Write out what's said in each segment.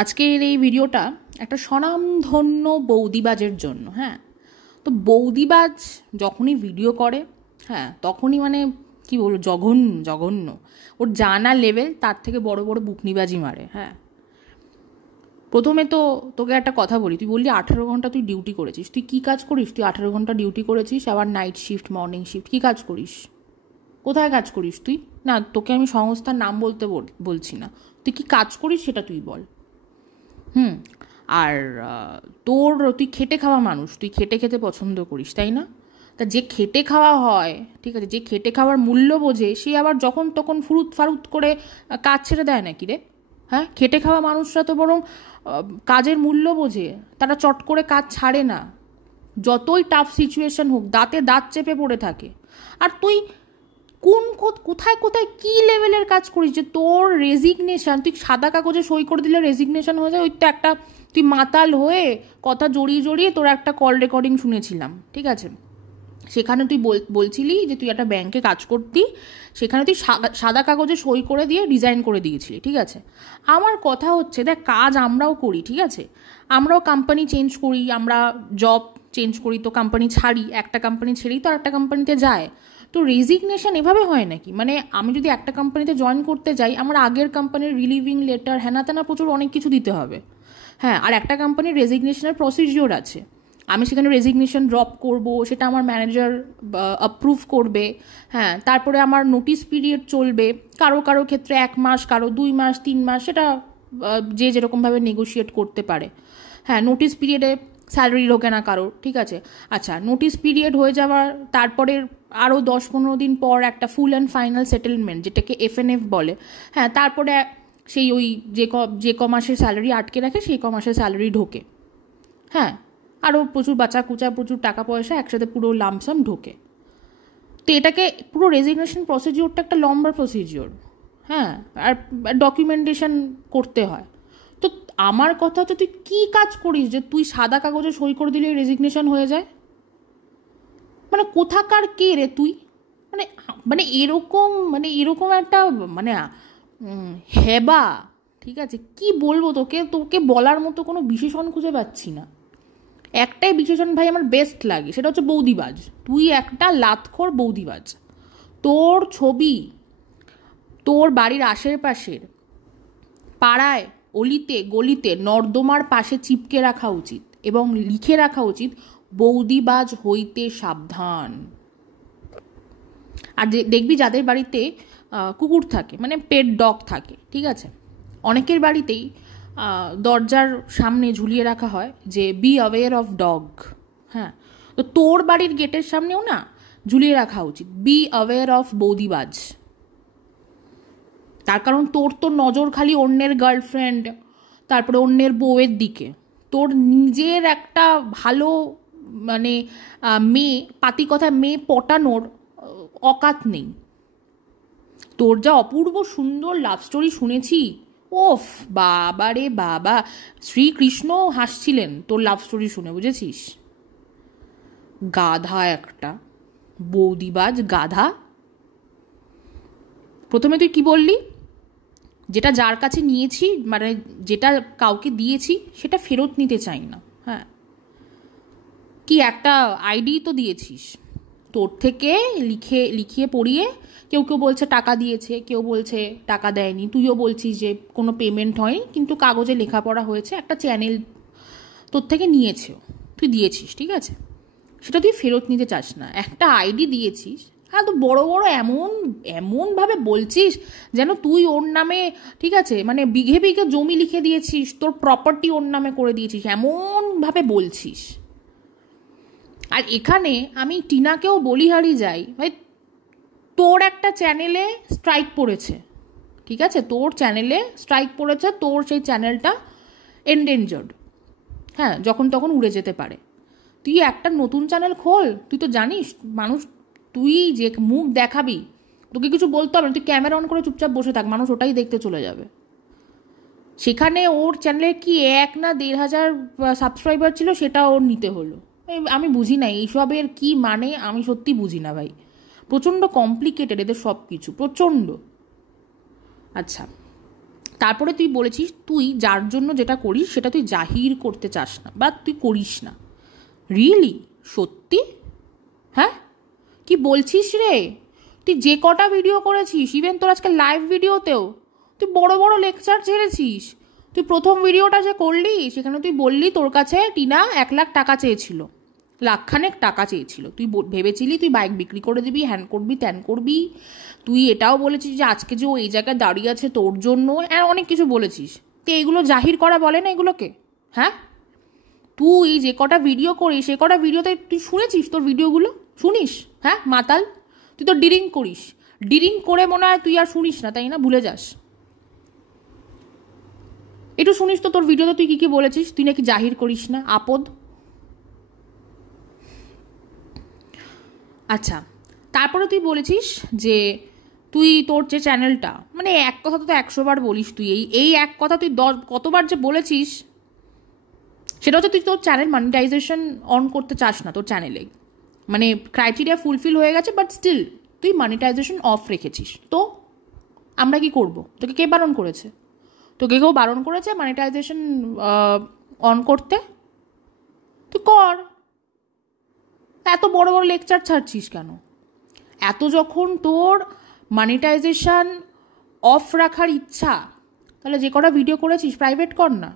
আজকের এই ভিডিওটা একটা স্বনামধন্য বৌদিবাজের জন্য। হ্যাঁ, তো বৌদিবাজ যখনই ভিডিও করে, হ্যাঁ, তখনই মানে কি বলবো, জঘন্য জঘন্য। ওর জানা লেভেল তার থেকে বড় বড় বুকনিবাজি মারে। হ্যাঁ, প্রথমে তো তোকে একটা কথা বলি, তুই বললি 18 ঘন্টা তুই ডিউটি করেছিস। তুই কী কাজ করিস? তুই 18 ঘন্টা ডিউটি করেছিস, আবার নাইট শিফট, মর্নিং শিফট, কী কাজ করিস? কোথায় কাজ করিস তুই? না, তোকে আমি সংস্থার নাম বলতে বলছি না, তুই কি কাজ করিস সেটা তুই বল। হুম। আর তোর, তুই খেটে খাওয়া মানুষ, তুই খেটে খেতে পছন্দ করিস, তাই না? তা যে খেটে খাওয়া হয়, ঠিক আছে, যে খেটে খাওয়ার মূল্য বোঝে, সে আবার যখন তখন ফুরুত ফারুত করে কাজ ছেড়ে দেয় নাকি রে? হ্যাঁ, খেটে খাওয়া মানুষরা তো বরং কাজের মূল্য বোঝে, তারা চট করে কাজ ছাড়ে না। যতই টাফ সিচুয়েশন হোক, দাঁতে দাঁত চেপে পড়ে থাকে। আর তুই কোথায় কোথায় কি লেভেলের কাজ করিস যে তোর রেজিগনেশন, তুই সাদা কাগজে সই করে দিলে রেজিগনেশন হয়ে যায়? ওই তো একটা, তুই মাতাল হয়ে কথা জড়িয়ে জড়িয়ে তোর একটা কল রেকর্ডিং শুনেছিলাম, ঠিক আছে, সেখানে তুই বলছিলি যে তুই একটা ব্যাংকে কাজ করতি, সেখানে তুই সাদা কাগজে সই করে দিয়ে রিজাইন করে দিয়েছিলি, ঠিক আছে। আমার কথা হচ্ছে, দেখ, কাজ আমরাও করি, ঠিক আছে, আমরাও কোম্পানি চেঞ্জ করি, আমরা জব চেঞ্জ করি, তো কোম্পানি ছাড়ি, একটা কোম্পানি ছেড়েই তো আর একটা কোম্পানিতে যায়। তো রেজিগনেশন এভাবে হয় নাকি? মানে আমি যদি একটা কোম্পানিতে জয়েন করতে যাই, আমার আগের কোম্পানির রিলিভিং লেটার, হ্যানা তেনা প্রচুর অনেক কিছু দিতে হবে। হ্যাঁ, আর একটা কোম্পানির রেজিগনেশনের প্রসিডিওর আছে। আমি সেখানে রেজিগনেশন ড্রপ করব, সেটা আমার ম্যানেজার অ্যাপ্রুভ করবে। হ্যাঁ, তারপরে আমার নোটিস পিরিয়ড চলবে, কারো কারো ক্ষেত্রে 1 মাস, কারো 2 মাস, 3 মাস, সেটা যে যেরকমভাবে নেগোশিয়েট করতে পারে। হ্যাঁ, নোটিস পিরিয়ডে স্যালারি ঢোকে না কারোর, ঠিক আছে। আচ্ছা, নোটিস পিরিয়ড হয়ে যাওয়ার তারপরে আরও 10-15 দিন পর একটা ফুল অ্যান্ড ফাইনাল সেটেলমেন্ট, যেটাকে FNF বলে। হ্যাঁ, তারপরে সেই ওই যে ক মাসের স্যালারি আটকে রাখে, সেই ক মাসের স্যালারি ঢোকে। হ্যাঁ, আরও প্রচুর বাঁচা কুচা, প্রচুর টাকা পয়সা একসাথে পুরো লামসাম ঢোকে। তো এটাকে পুরো রেজিগনেশন প্রসিডিওরটা একটা লম্বা প্রসিডিওর। হ্যাঁ, আর ডকুমেন্টেশন করতে হয়। তো আমার কথা হচ্ছে, তুই কী কাজ করিস যে তুই সাদা কাগজে সই করে দিলে রেজিগনেশন হয়ে যায়? মানে কোথাকার কে রে তুই? মানে এরকম একটা মানে হেবা, ঠিক আছে, কি বলবো তোকে, তোকে বলার মতো কোনো বিশেষণ খুঁজে পাচ্ছি না। একটাই বিশেষণ ভাই আমার বেস্ট লাগে, সেটা হচ্ছে বৌদিবাজ। তুই একটা লাতখোর বৌদিবাজ। তোর ছবি তোর বাড়ির আশেপাশের পাড়ায়, অলিতে গলিতে, নর্দমার পাশে চিপকে রাখা উচিত এবং লিখে রাখা উচিত, বৌদিবাজ হইতে সাবধান। আর দেখবি যাদের বাড়িতে কুকুর থাকে, মানে পেট ডগ থাকে, ঠিক আছে, অনেকের বাড়িতেই দরজার সামনে ঝুলিয়ে রাখা হয় যে বি অ্যাওয়্যার অফ ডগ। হ্যাঁ, তো তোর বাড়ির গেটের সামনেও না ঝুলিয়ে রাখা উচিত বি অ্যাওয়্যার অফ বৌদিবাজ। তার কারণ তোর তো নজর খালি অন্যের গার্লফ্রেন্ড, তারপরে অন্যের বউয়ের দিকে। তোর নিজের একটা ভালো মানে মেয়ে, পাতি কথা মেয়ে পটানোর অকাত নেই। তোর যা অপূর্ব সুন্দর লাভ স্টোরি শুনেছি, ওফ বাবা রে বাবা, শ্রীকৃষ্ণ হাসছিলেন তোর লাভ স্টোরি শুনে, বুঝেছিস? গাধা একটা, বৌদিবাজ গাধা। প্রথমে তুই কি বললি? যেটা যার কাছে নিয়েছি, মানে যেটা কাউকে দিয়েছি, সেটা ফেরত নিতে চাই না। হ্যাঁ, কি একটা আইডি তো দিয়েছিস, তোর থেকে লিখিয়ে পড়িয়ে কেউ কেউ বলছে টাকা দিয়েছে, কেউ বলছে টাকা দেয়নি, তুইও বলছিস যে কোনো পেমেন্ট হয়নি, কিন্তু কাগজে লেখাপড়া হয়েছে, একটা চ্যানেল তোর থেকে নিয়েছেও, তুই দিয়েছিস, ঠিক আছে, সেটা তুই ফেরত নিতে চাস না। একটা আইডি দিয়েছিস, হ্যাঁ, তো বড় বড় এমনভাবে বলছিস যেন তুই ওর নামে, ঠিক আছে, মানে বিঘে বিঘে জমি লিখে দিয়েছিস, তোর প্রপার্টি ওর নামে করে দিয়েছিস, এমনভাবে বলছিস। আর এখানে আমি টিনাকেও বলিহারি যাই, ভাই, তোর একটা চ্যানেলে স্ট্রাইক পড়েছে, ঠিক আছে, তোর চ্যানেলে স্ট্রাইক পড়েছে, তোর সেই চ্যানেলটা এন্ডেঞ্জার্ড। হ্যাঁ, যখন তখন উড়ে যেতে পারে। তুই একটা নতুন চ্যানেল খোল, তুই তো জানিস মানুষ, তুই যে মুখ দেখাবি, তোকে কিছু বলতে হবে না, তুই ক্যামেরা অন করে চুপচাপ বসে থাক, মানুষ ওটাই দেখতে চলে যাবে। সেখানে ওর চ্যানেলে কি 1 না 1,500 সাবস্ক্রাইবার ছিল, সেটা ওর নিতে হলো। আমি বুঝি না এইসবের কি মানে, আমি সত্যি বুঝি না ভাই, প্রচণ্ড কমপ্লিকেটেড এদের সব কিছু, প্রচণ্ড। আচ্ছা, তারপরে তুই বলেছিস তুই যার জন্য যেটা করিস সেটা তুই জাহির করতে চাস না বা তুই করিস না। রিয়েলি? সত্যি? হ্যাঁ, কি বলছিস রে? তুই যে কটা ভিডিও করেছিস, ইভেন তোর আজকে লাইভ ভিডিওতেও তুই বড় বড় লেকচার ছেড়েছিস। তুই প্রথম ভিডিওটা যে করলি সেখানে তুই বললি তোর কাছে টিনা 1,00,000 টাকা চেয়েছিল, লাখখানেক টাকা চেয়েছিল। তুই ভেবেছিলি তুই বাইক বিক্রি করে দিবি, হ্যান করবি ত্যান করবি। তুই এটাও বলেছিস যে আজকে যে ও এই জায়গায় দাঁড়িয়ে আছে তোর জন্য, আর অনেক কিছু বলেছিস। তো এইগুলো জাহির করা বলে না এগুলোকে? হ্যাঁ, তুই যে কটা ভিডিও করিস সে কটা ভিডিওতে তুই শুনেছিস? তোর ভিডিওগুলো শুনিস? হ্যাঁ মাতাল, তুই তো ডিরিং করিস। ডিরিং করে মনে হয় তুই আর শুনিস না, তাই না? ভুলে যাস। একটু শুনিস তো তোর ভিডিওতে তুই কি বলেছিস। তুই নাকি জাহির করিস না, আপদ। আচ্ছা, তারপরে তুই বলেছিস যে তুই তোর যে চ্যানেলটা, মানে এক কথা তো 100 বার বলিস তুই, এই এক কথা তুই কতবার যে বলেছিস। সেটা হচ্ছে তুই তোর চ্যানেল মনিটাইজেশন অন করতে চাস না তোর চ্যানেলে, মানে ক্রাইটেরিয়া ফুলফিল হয়ে গেছে, বাট স্টিল তুই মনিটাইজেশন অফ রেখেছিস। তো আমরা কি করব? তোকে কে বারণ করেছে? তোকে কেউ বারণ করেছে মনিটাইজেশন অন করতে? তুই কর। এত বড় বড় লেকচার ছাড়ছিস কেন? এত যখন তোর মনিটাইজেশন অফ রাখার ইচ্ছা, তাহলে যে কটা ভিডিও করেছিস প্রাইভেট কর না।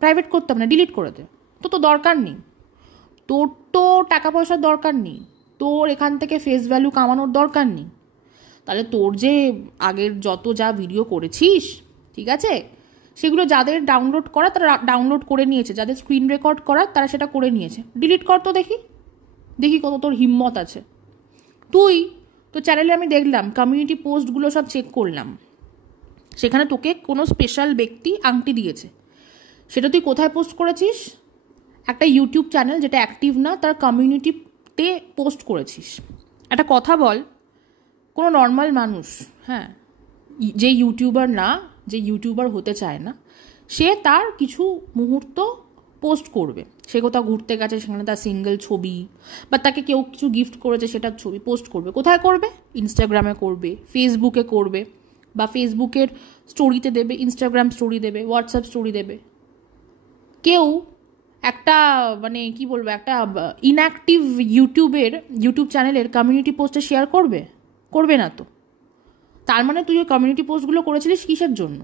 প্রাইভেট করতাম না, ডিলিট করে দে। তো দরকার নেই, তোর তো টাকা পয়সার দরকার নেই, তোর এখান থেকে ফেস ভ্যালু কামানোর দরকার নেই। তাহলে তোর যে আগের যত যা ভিডিও করেছিস, ঠিক আছে, সেগুলো যাদের ডাউনলোড করা তারা ডাউনলোড করে নিয়েছে, যাদের স্ক্রিন রেকর্ড করার তারা সেটা করে নিয়েছে। ডিলিট কর তো, দেখি দেখি কত তোর হিম্মত আছে। তুই তো চ্যানেলে আমি দেখলাম কমিউনিটি পোস্টগুলো সব চেক করলাম, সেখানে তোকে কোনো স্পেশাল ব্যক্তি আংটি দিয়েছে। সেটা তুই কোথায় পোস্ট করেছিস? একটা ইউটিউব চ্যানেল যেটা অ্যাক্টিভ না তার কমিউনিটিতে পোস্ট করেছিস। একটা কথা বল, কোনো নর্মাল মানুষ, হ্যাঁ, যে ইউটিউবার না, যে ইউটিউবার হতে চায় না, সে তার কিছু মুহূর্ত পোস্ট করবে। সে কোথাও ঘুরতে গেছে সেখানে তার সিঙ্গেল ছবি, বা তাকে কেউ কিছু গিফট করেছে সেটার ছবি পোস্ট করবে। কোথায় করবে? ইনস্টাগ্রামে করবে, ফেসবুকে করবে, বা ফেসবুকের স্টোরিতে দেবে, ইনস্টাগ্রাম স্টোরি দেবে, হোয়াটসঅ্যাপ স্টোরি দেবে। কেউ একটা মানে কি বলবো, একটা ইনঅ্যাক্টিভ ইউটিউব চ্যানেলের কমিউনিটি পোস্টে শেয়ার করবে? করবে না তো। তার মানে তুই ওই কমিউনিটি পোস্টগুলো করেছিলিস কিসের জন্য?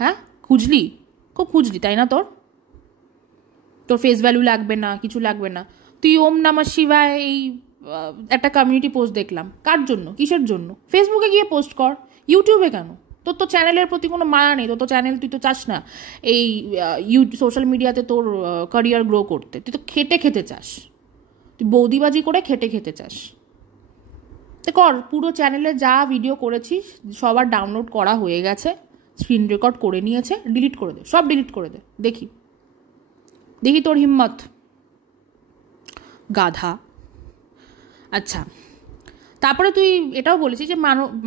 হ্যাঁ, খুঁজলি, খুব খুঁজলি, তাই না? তোর ফেস ভ্যালু লাগবে না, কিছু লাগবে না। তুই ওম নমঃ শিবায় এই একটা কমিউনিটি পোস্ট দেখলাম, কার জন্য, কিসের জন্য? ফেসবুকে গিয়ে পোস্ট কর, ইউটিউবে কেন? তোর তো চ্যানেলের প্রতি কোনো মায়া নেই, তোর তো চ্যানেল, তুই তো চাস না এই সোশ্যাল মিডিয়াতে তোর ক্যারিয়ার গ্রো করতে। তুই তো খেতে চাস, তুই বৌদিবাজি করে খেতে চাস। তো কর, পুরো চ্যানেলে যা ভিডিও করেছিস সবার ডাউনলোড করা হয়ে গেছে, স্ক্রিন রেকর্ড করে নিয়েছে, ডিলিট করে দে, সব ডিলিট করে দে, দেখি দেখি তোর হিম্মত, গাধা। আচ্ছা, তারপরে তুই এটাও বলেছিস যে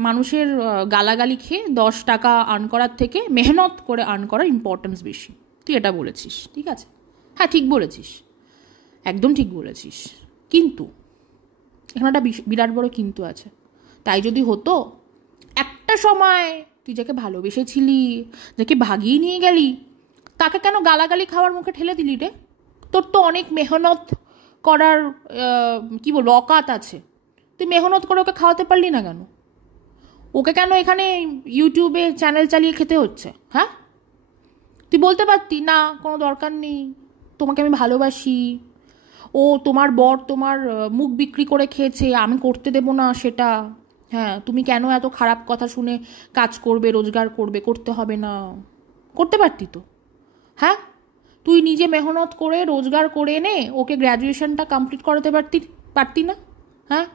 মানুষের গালাগালি খেয়ে 10 টাকা আর্ন করার থেকে মেহনত করে আর্ন করার ইম্পর্টেন্স বেশি। তুই এটা বলেছিস, ঠিক আছে, হ্যাঁ ঠিক বলেছিস, একদম ঠিক বলেছিস। কিন্তু এখানে একটা বিরাট বড় কিন্তু আছে। তাই যদি হতো, একটা সময় তুই যাকে ভালোবেসেছিলি, যাকে ভাগিয়ে নিয়ে গেলি, তাকে কেন গালাগালি খাওয়ার মুখে ঠেলে দিলি রে? তোর তো অনেক মেহনত করার কি বলবো অকাত আছে, তুই মেহনত করে ওকে খাওয়াতে পারলি না কেন? ওকে কেন এখানে ইউটিউবে চ্যানেল চালিয়ে খেতে হচ্ছে? হ্যাঁ, তুই বলতে পারতি না কোনো দরকার নেই, তোমাকে আমি ভালোবাসি, ও তোমার বর তোমার মুখ বিক্রি করে খেয়েছে, আমি করতে দেবো না সেটা। হ্যাঁ, তুমি কেন এত খারাপ কথা শুনে কাজ করবে, রোজগার করবে? করতে হবে না, করতে পারতি তো। হ্যাঁ, তুই নিজে মেহনত করে রোজগার করে এনে ওকে গ্র্যাজুয়েশনটা কমপ্লিট করাতে পারতি না? হ্যাঁ,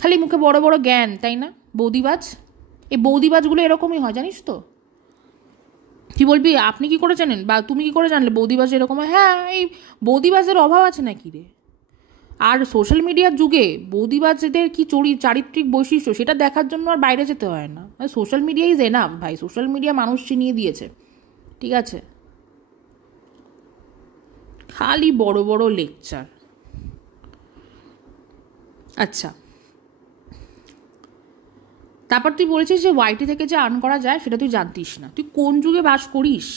খালি মুখে বড় বড় জ্ঞান, তাই না? বৌদিবাজ, এই বৌদিবাজগুলো এরকমই হয়, জানিস তো। কি বলবি আপনি কি করে জানেন, বা তুমি কি করে জানলে বৌদিবাজ এরকম? হ্যাঁ, এই বৌদিবাজের অভাব আছে নাকি রে? আর সোশ্যাল মিডিয়ার যুগে বৌদিবাজদের কি চারিত্রিক বৈশিষ্ট্য সেটা দেখার জন্য আর বাইরে যেতে হয় না। সোশ্যাল মিডিয়া ইজ এনাফ ভাই, সোশ্যাল মিডিয়া মানুষ চিনিয়ে দিয়েছে, ঠিক আছে। খালি বড় বড় লেকচার। আচ্ছা, তারপর তুই বলেছিস যে ওয়াইটি থেকে যে আর্ন করা যায় সেটা তুই জানতিস না। তুই কোন যুগে বাস করিস?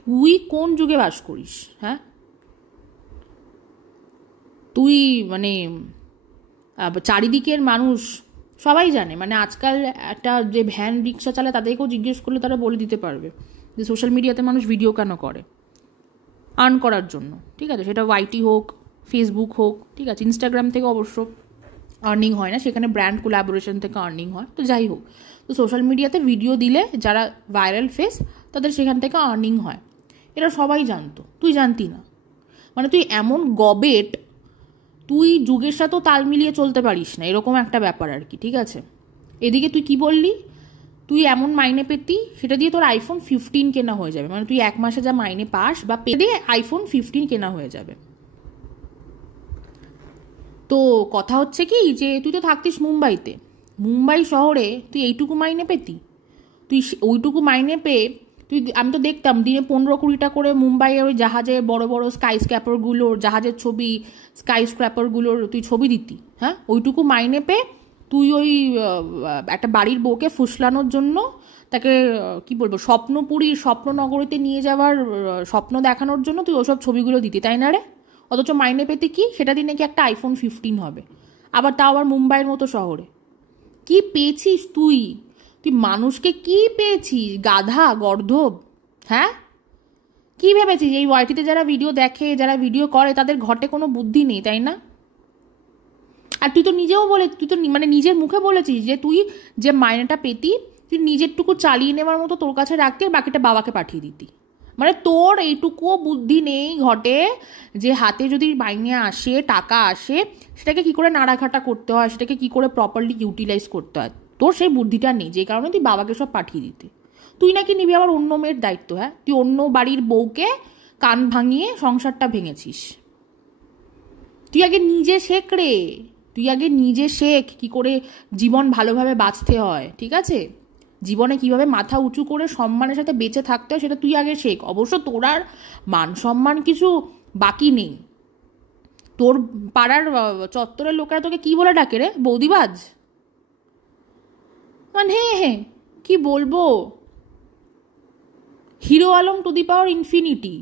তুই কোন যুগে বাস করিস? হ্যাঁ, তুই মানে চারিদিকের মানুষ সবাই জানে, মানে আজকাল একটা যে ভ্যান রিক্সা চালায় তাদেরকেও জিজ্ঞেস করলে তারা বলে দিতে পারবে যে সোশ্যাল মিডিয়াতে মানুষ ভিডিও কেন করে, আর্ন করার জন্য। ঠিক আছে, সেটা ওয়াইটি হোক, ফেসবুক হোক, ঠিক আছে, ইনস্টাগ্রাম থেকে অবশ্য আর্নিং হয় না, সেখানে ব্র্যান্ড কোলাবোরেশন থেকে আর্নিং হয়। তো যাই হোক, তো সোশ্যাল মিডিয়াতে ভিডিও দিলে যারা ভাইরাল ফেস তাদের সেখান থেকে আর্নিং হয়, এটা সবাই জানতো, তুই জানতি না। মানে তুই এমন গবেট, তুই যুগের সাথেও তাল মিলিয়ে চলতে পারিস না, এরকম একটা ব্যাপার আর কি। ঠিক আছে, এদিকে তুই কি বললি, তুই এমন মাইনে পেতি সেটা দিয়ে তোর আইফোন 15 কেনা হয়ে যাবে, মানে তুই এক মাসে যা মাইনে পাস বা পেয়ে আইফোন 15 কেনা হয়ে যাবে। তো কথা হচ্ছে কি যে তুই তো থাকতিস মুম্বাইতে, মুম্বাই শহরে তুই এইটুকু মাইনে পেতি? তুই ওইটুকু মাইনে পেয়ে তুই, আমি তো দেখতাম দিনে 15-20টা করে মুম্বাইয়ের ওই জাহাজে বড় বড় স্কাই স্ক্র্যাপারগুলোর, জাহাজের ছবি, স্কাই স্ক্র্যাপারগুলোর তুই ছবি দিতি। হ্যাঁ, ওইটুকু মাইনে পেয়ে তুই ওই একটা বাড়ির বউকে ফুসলানোর জন্য তাকে কি বলবো স্বপ্নপুরীর স্বপ্ননগরীতে নিয়ে যাওয়ার স্বপ্ন দেখানোর জন্য তুই ওসব ছবিগুলো দিতি, তাই না রে? অথচ মাইনে পেতে কি সেটা দিয়ে নাকি একটা আইফোন 15 হবে, আবার তাও আবার মুম্বাইয়ের মতো শহরে। কি পেয়েছিস তুই? তুই মানুষকে কি পেয়েছিস? গাধা, গর্ধব। হ্যাঁ, কি ভেবেছিস এই ওয়াইটিতে যারা ভিডিও দেখে, যারা ভিডিও করে তাদের ঘটে কোনো বুদ্ধি নেই, তাই না? আর তুই তো নিজেও তুই তো মানে নিজের মুখে বলেছিস যে তুই যে মাইনেটা পেতি তুই নিজেরটুকু চালিয়ে নেওয়ার মতো তোর কাছে রাখতি আর বাকিটা বাবাকে পাঠিয়ে দিতি। মানে তোর এইটুকুও বুদ্ধি নেই ঘটে যে হাতে যদি মাইনে আসে, টাকা আসে, সেটাকে কি করে নাড়াঘাটা করতে হয়, সেটাকে কি করে প্রপারলি ইউটিলাইজ করতে হয়, তোর সেই বুদ্ধিটা নেই, যে কারণে তুই বাবাকে সব পাঠিয়ে দিতি। তুই নাকি নিবি আবার অন্য মেয়ের দায়িত্ব। হ্যাঁ, তুই অন্য বাড়ির বউকে কান ভাঙিয়ে সংসারটা ভেঙেছিস। তুই আগে নিজে শেখ রে, তুই আগে নিজে শেখ কি করে জীবন ভালোভাবে বাঁচতে হয়। ঠিক আছে, জীবনে কিভাবে মাথা উঁচু করে সম্মানের সাথে বেঁচে থাকতে হয় সেটা তুই আগে শেখ। অবশ্য তোর আর মান সম্মান কিছু বাকি নেই। তোর পাড়ার চত্বরের লোকেরা তোকে কি বলে ডাকে রে? বৌদিবাজ। মানে হ্যাঁ, কি বলবো, hero Alam to the power infinity.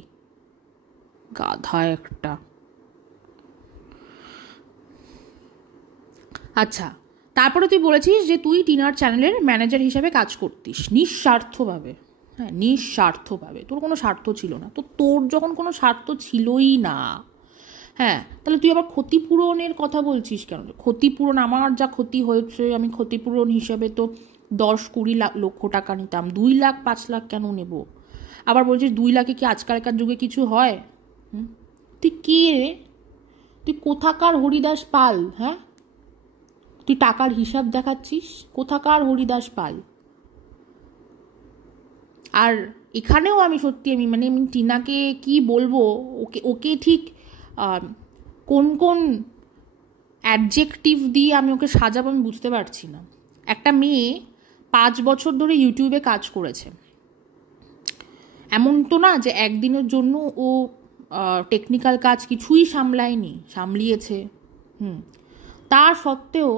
গাধা একটা। আচ্ছা, তারপরে তুই বলেছিস যে তুই টিনার চ্যানেলের ম্যানেজার হিসাবে কাজ করতিস নিঃস্বার্থভাবে। হ্যাঁ, নিঃস্বার্থভাবে, তোর কোনো স্বার্থ ছিল না। তো তোর যখন কোনো স্বার্থ ছিলই না, হ্যাঁ, তাহলে তুই আবার ক্ষতিপূরণের কথা বলছিস কেন? ক্ষতিপূরণ, আমার যা ক্ষতি হয়েছে আমি ক্ষতিপূরণ হিসেবে তো 10-20 লক্ষ টাকা নিতাম, 2 লাখ 5 লাখ কেন নেব? আবার বলছিস 2 লাখে কি আজকালকার যুগে কিছু হয়? তুই কে রে? তুই কোথাকার হরিদাস পাল? হ্যাঁ, তুই টাকার হিসাব দেখাচ্ছিস? কোথাকার হরিদাস পাল? আর এখানেও আমি সত্যি আমি টিনাকে কি বলবো, ওকে ওকে ঠিক কোন কোন অ্যাডজেক্টিভ দিয়ে আমি ওকে সাজাবো আমি বুঝতে পারছি না। একটা মেয়ে 5 বছর ধরে ইউটিউবে কাজ করেছে, এমন তো না যে একদিনের জন্য ও টেকনিক্যাল কাজ কিছুই সামলায়নি, সামলিয়েছে। তা সত্ত্বেও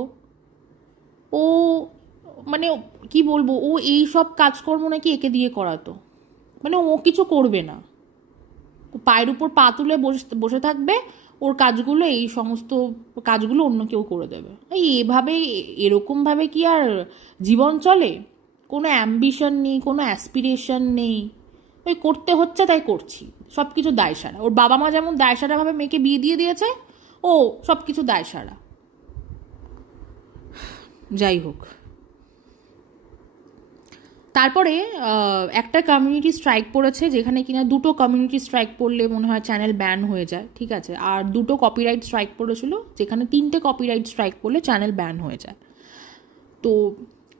ও মানে কি বলবো, ও এই সব কাজকর্ম নাকি একে দিয়ে করাতো। মানে ও কিছু করবে না, পায়ের উপর পা তুলে বসে থাকবে, ওর কাজগুলো, এই সমস্ত কাজগুলো অন্য কেউ করে দেবে। এভাবে এরকমভাবে কি আর জীবন চলে? কোনো অ্যাম্বিশন নেই, কোনো অ্যাসপিরেশন নেই, ওই করতে হচ্ছে তাই করছি, সব কিছু দায়সারা। ওর বাবা মা যেমন দায়সারাভাবে মেয়েকে বিয়ে দিয়ে দিয়েছে, ও সব কিছু দায়সারা। যাই হোক, তারপরে একটা কমিউনিটি স্ট্রাইক পড়েছে, যেখানে কিনা 2টো কমিউনিটি স্ট্রাইক পড়লে মনে হয় চ্যানেল ব্যান হয়ে যায়। ঠিক আছে, আর 2টো কপিরাইট স্ট্রাইক পড়েছিল, যেখানে 3টে কপিরাইট স্ট্রাইক পড়লে চ্যানেল ব্যান হয়ে যায়। তো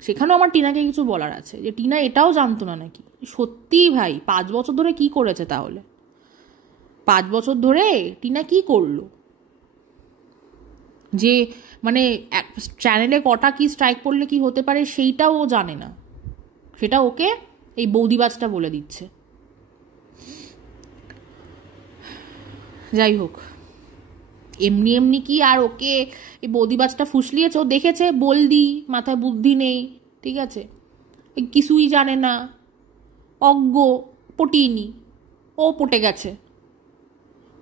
সেখানেও আমার টিনাকে কিছু বলার আছে, যে টিনা এটাও জানতো না নাকি? সত্যিই ভাই, 5 বছর ধরে কি করেছে তাহলে? 5 বছর ধরে টিনা কি করলো যে মানে চ্যানেলে কটা কি স্ট্রাইক পড়লে কি হতে পারে সেইটাও ও জানে না, সেটা ওকে এই বৌদিবাজটা বলে দিচ্ছে। যাই হোক, এমনি এমনি কি আর ওকে এই বৌদিবাজটা ফুসলিয়েছে? ও দেখেছে বলদি, মাথায় বুদ্ধি নেই, ঠিক আছে, কিছুই জানে না, অজ্ঞ, পটিনি, ও পটে গেছে।